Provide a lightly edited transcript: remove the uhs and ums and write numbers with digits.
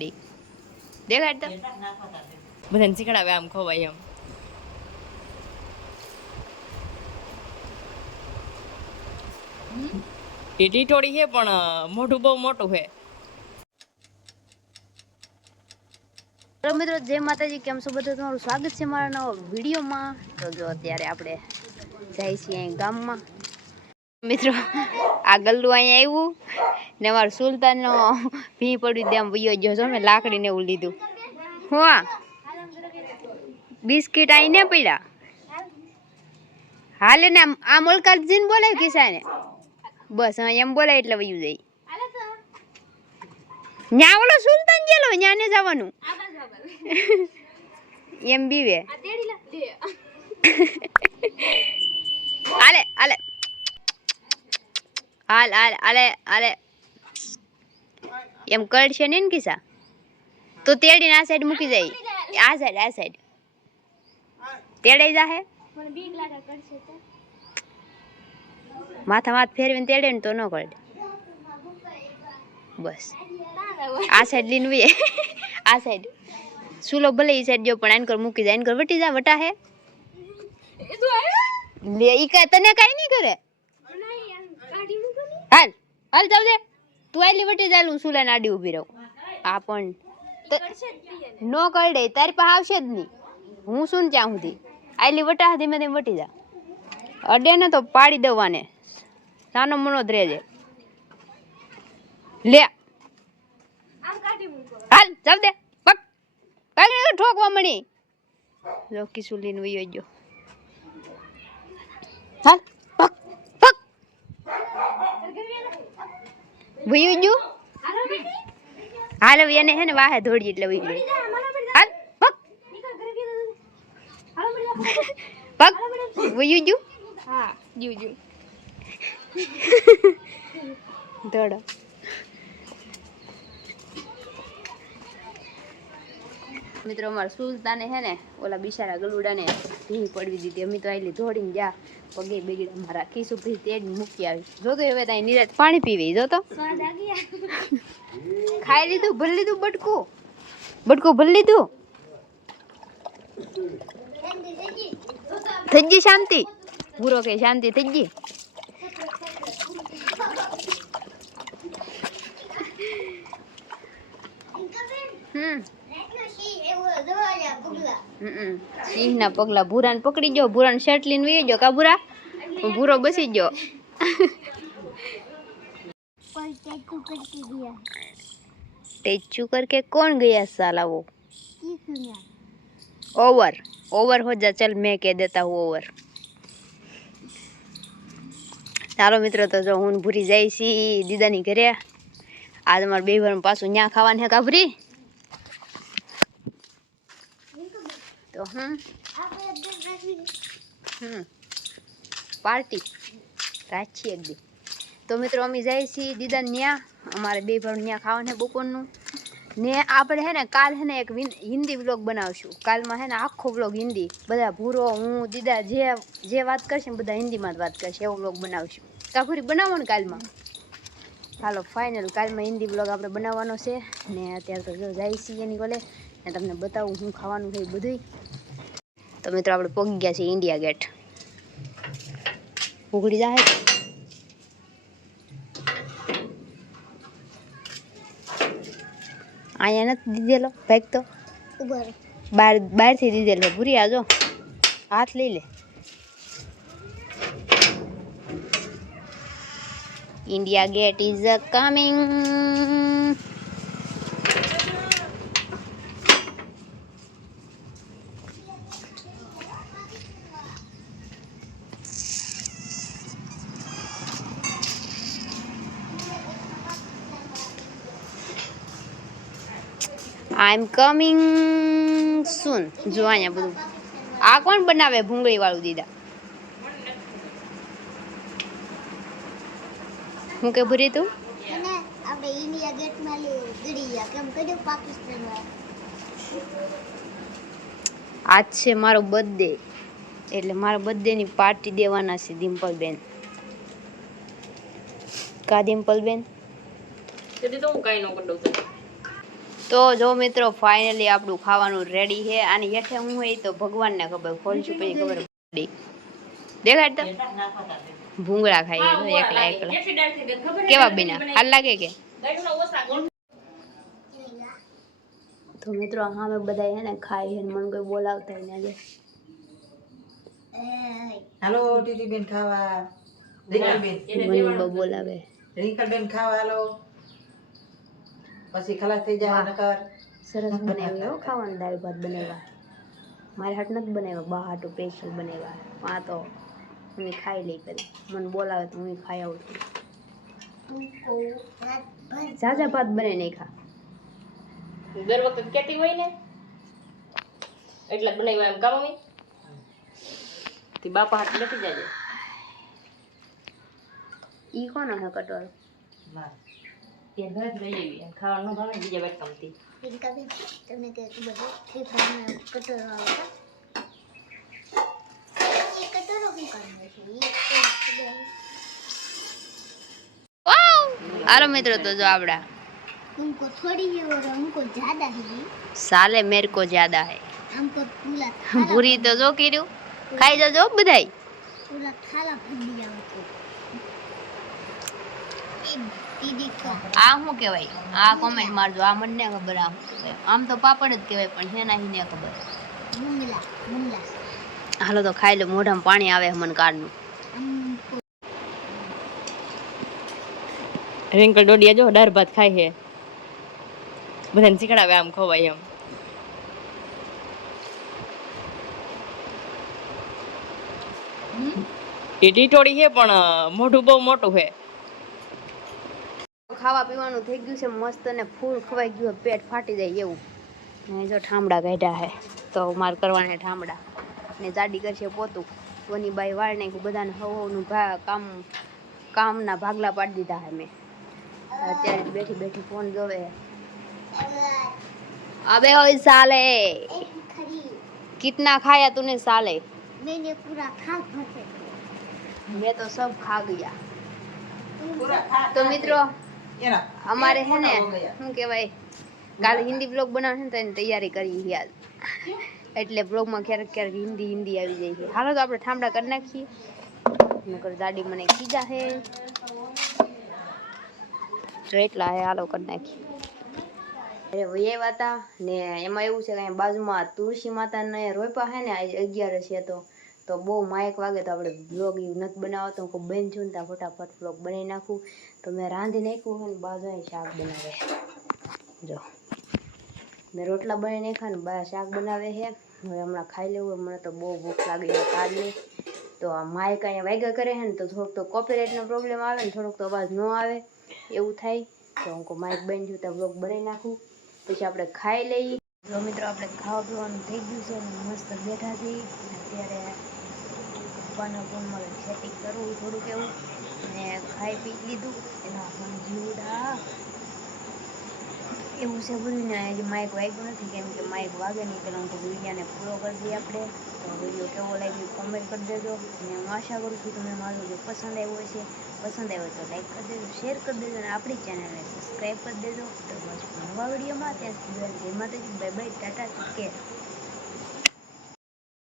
દેખાડ તો બધાને શીખડાવે આમ ખવાય એમ. ટીટી થોડી છે પણ મોઢું બહુ મોટું છે. મિત્રો જય માતાજી, કેમ છો બધા? તમારું સ્વાગત છે મારા નવા વિડીયોમાં. તો જો અત્યારે આપણે જાય છીએ અહીં ગામમાં. મિત્રો આ ગલ્લું અહીંયા આવ્યું ને અમારું સુલતાનનો ભી પડ્યું ત્યાં વયો ગયો છો. મેં લાકડીને એવું લીધું. હા બિસ્કિટ અહીં ને પડ્યા હાલે ને આમ ઓલકાજીને બોલાય કિસાને બસ હા એમ બોલાય એટલે વયું જાય. ન્યા ઓલો સુલતાન ગયેલો ન્યા ને જવાનું એમ બીવે હાલે હાલે હાલ હાલ હાલે હાલે એમ કરશે ને કિસા તો તેડીને આ સાઈડ મૂકી જાય. આ સાઈડ તેડાઈ જાહે માથા માથ ફેરવીને તેડે ને તો ન કરડે. બસ આ સાઈડ લીન વે આ સાઈડ સુલો ભલે ઈ સાઈડ જો પણ આન કર મૂકી જાય. આન કર વટી જા વટા હે લે ઈ કા તને કાઈ નહીં કરે. હાલ હાલ જાવ દે તું આલી વટી જાલું સુલા નાડી ઊભી રહું. આ પણ નો કરડે તારી પાસે આવશે જ નહીં. હું શું ત્યાં સુધી આલી વટા ધીમે ધીમે વટી જા. અડે ને તો પાડી દેવાને સાનો મનો જ રહેજે. લે હાલ જાવ દે પક પગ ઠોકવા મળી લોકી સુલીન વયો ગયો. હાલ પક પક વયો ગયો. હાલ એને હે ને વાહે દોડી એટલે વયો ગયો. હાલ પક પક વયો ગયો. હા જુ દોડો. મિત્રો અમારા સુલતાને હે ને ઓલા બિચારા ગલુડાને ભીં પડવી દીધી. અમે તો આટલી દોડીને જા પગે બેગડા મારા ખીસું ભી તેડ મૂકી આવી. જોતો હવે ત્યાં નિરાત પાણી પીવી જોતો ખાઈ લીધું ભરી લીધું બટકું ભરી લીધું. થઈ ગઈ શાંતિ પૂરો કે શાંતિ થઈ ગઈ. સિંહ ના પગલા ભૂરા ને પકડી ગયો. ભૂરા ને શર્ટ લઈને વી ગયો. કા ભૂરા ભૂરો બસી ગયો. टेचू करके कौन गया साला वो? ओवर हो जा. चल मैं कह देता हूँ ओवर. ચાલો મિત્રો તો જો હું ભૂરી જાય છી દીદાની ઘરે. આજ અમારે બે વાર પાછું ન્યા ખાવાનું હે કાભરી તો પાર્ટી રાખીએ એક દી. તો મિત્રો અમે જાય છીએ દીદા ન્યા. અમારે બે ભાઈ ન્યા ખાવાનું હે બપોરનું ને આપણે હે ને કાલ હે ને એક હિન્દી વ્લોગ બનાવશું. કાલમાં હે ને આખો વ્લોગ હિન્દી બધા ભૂરો હું દીદા જે વાત કરશે ને બધા હિન્દીમાં જ વાત કરશે એવો વ્લોગ બનાવશું. કાભરી બનાવો ને કાલમાં. હાલો ફાઇનલ કાલમાં હિન્દી વ્લોગ આપણે બનાવવાનો છે ને અત્યારે તો જો જાય છીએ એની કોલે ને તમને બતાવું શું ખાવાનું છે બધું. તો મિત્રો આપણે પહોંચી ગયા છીએ ઇન્ડિયા ગેટ. ઉઘડી જાય અહીંયા નથી દીધેલો ભાઈ તો બહારથી દીધેલો. ભૂરી આજો હાથ લઈ લે. India Gate is coming. I am coming soon. જો અહીંયા બધું આ કોણ બનાવે ભૂંગળી વાળું દીદા? હું કે ભૂરી તું આપણે ઇન્ડિયા ગેટ માં ગડી ગયા કેમ કર્યો પાકિસ્તાન વાળા. આજ છે મારો બર્થડે એટલે મારા બર્થડે ની પાર્ટી દેવાના છે ડિમ્પલ બેન. કા ડિમ્પલ બેન? તો હું કઈ ન કરું. તો જો મિત્રો ફાઇનલી આપણું ખાવાનું રેડી છે. આની હેઠે હું હોય તો ભગવાનને ખબર, ખોલશું પછી ખબર પડી. દેખાડ તો ભૂંગળા ખાઈએ તો એકલા એકલા કેવા બિના હાલ લાગે કે. તો મિત્રો અમે બધા હે ને ખાઈ હે, મને કોઈ બોલાવતા ને આજે હાલો ટીટી બેન ખાવા, રીંકલ બેન મને બોલાવે, રીંકલ બેન ખાવા હાલો, પછી ખલાસ થઈ જાય નકર. સરસ બનાવ્યો ખાવાનું, દાળ ભાત બનાવ્યા, મારે હાટ નથી બનાવ્યા, બા હાટું સ્પેશિયલ બનાવ્યા. આ તો હું ખાઈ લઈ કરી, મને બોલાવે તો હું ખાઈ આવું છું. ઝાઝા ભાત બને નહીં ખા દર વખત કેતી હોય ને એટલા બનાવ્યા એમ કા મમ્મી તે બાપા હાથ લેતી જાજે. ઈ કોનો હે કટોરો? ના ત્યાં ઘરે જ લઈ આવી એમ ખાવાનું ન ભાવે બીજા વાત કામથી. તમને કે બધું ફેફડાનો કટોરો આવે એ કટોરો શું કરવાનો છે હાલો મિત્રો તો જો આપડા हमको थोड़ी है और हमको ज्यादा है साले मेरे को ज्यादा है हमको पूरा पूरी तो जो કર્યું ખાઈ જજો બધાય. पूरा थाला भर दिया हमको दीदी का આ શું કહેવાય? આ કોમેન્ટ મારજો, આ મને ન ખબર. આમ તો પાપડ જ કહેવાય પણ હેના હી ને ખબર. मुंगला मुंगला હાલો તો ખાઈ લો, મોઢામાં પાણી આવે મને કારનું. हमको રિંકલ ડોડિયા જો દાળ ભાત ખાય છે, બધાને શીખડાવે આમ ખવાય એમ. એ ટીટોડી છે પણ મોઢું બહુ મોટું છે. ખાવા પીવાનું થઈ ગયું છે મસ્ત ને ફૂલ ખવાઈ ગયું, પેટ ફાટી જાય એવું. ને જો ઠામડા કાઢ્યા છે તો મારે કરવાના ઠામડા ને જાડી કરશે પોતું. કોની બાઈ વાળ નાખ્યું, બધાને હવનું કામના ભાગલા પાડી દીધા છે મેં. અત્યારે બેઠી બેઠી ફોન જોવે. अबे ओए साले खरी कितना खाया तूने साले? मैंने पूरा खा भर के मैं तो सब खा गया. પૂરા ખા તો મિત્રો એના અમારે હે ને હો ગયા. શું કહેવાય, કાલે હિન્દી બ્લોગ બનાવશે ને તો એની તૈયારી કરી યાદ, એટલે બ્લોગમાં ક્યારેક ક્યારેક હિન્દી આવી જાય છે. હાલો તો આપણે ઠામડા કરી નાખીએ, નકર દાડી મને ખીજા છે તો એટલા હે. હાલો કરી નાખીએ. અરે વૈયા હતા ને એમાં એવું છે કે અહીંયા બાજુમાં તુલસી માતાને રોપા છે ને, આજે 11 છે તો બહુ માયક વાગે તો આપણે બ્લોગ નથી બનાવતો. હું બેન છું ને ત્યાં ફટાફટ બ્લોગ બનાવી નાખું. તો મેં રાંધી નાખ્યું છે ને બાજુ અહીં શાક બનાવે. જો મેં રોટલા બનાવી નાખ્યા ને બા શાક બનાવે છે. હવે હમણાં ખાઈ લેવું, મને તો બહુ ભૂખ લાગી છે કાઢની. તો આ માયક અહીંયા વાગ્યા કરે છે ને તો થોડુંક તો કોપીરાઇટનો પ્રોબ્લેમ આવે ને, થોડુંક તો અવાજ ન આવે એવું થાય. તો હું માઇક બંધ થયું તો બ્લોગ બનાવી નાખું, પછી આપણે ખાઈ લઈએ. જો મિત્રો આપણે ખાવા પીવાનું થઈ ગયું છે, મસ્ત બેઠા છીએ. અત્યારે પપ્પાના ફોનમાં સેટિંગ કરવું થોડુંક એવું, ને ખાઈ પી લીધું. એના પણ જીવડા એવું છે બધું ને. હજી માઇક વાગ્યું નથી કેમ કે માઇક વાગે નહીં પેલા હું વિડીયોને પૂરો કરી દઈએ આપણે. તો વિડીયો કેવો લાગ્યો કોમેન્ટ કરી દેજો. અને હું આશા કરું છું તમને મારો જો પસંદ આવ્યો હશે, પસંદ આવ્યો તો લાઈક કરી દેજો, શેર કરી દેજો અને આપણી ચેનલને સબસ્ક્રાઈબ કરી દેજો. તો બસ નવા વિડીયોમાં ત્યાં સુધી જય માતાજી, bye bye, Tata, take care.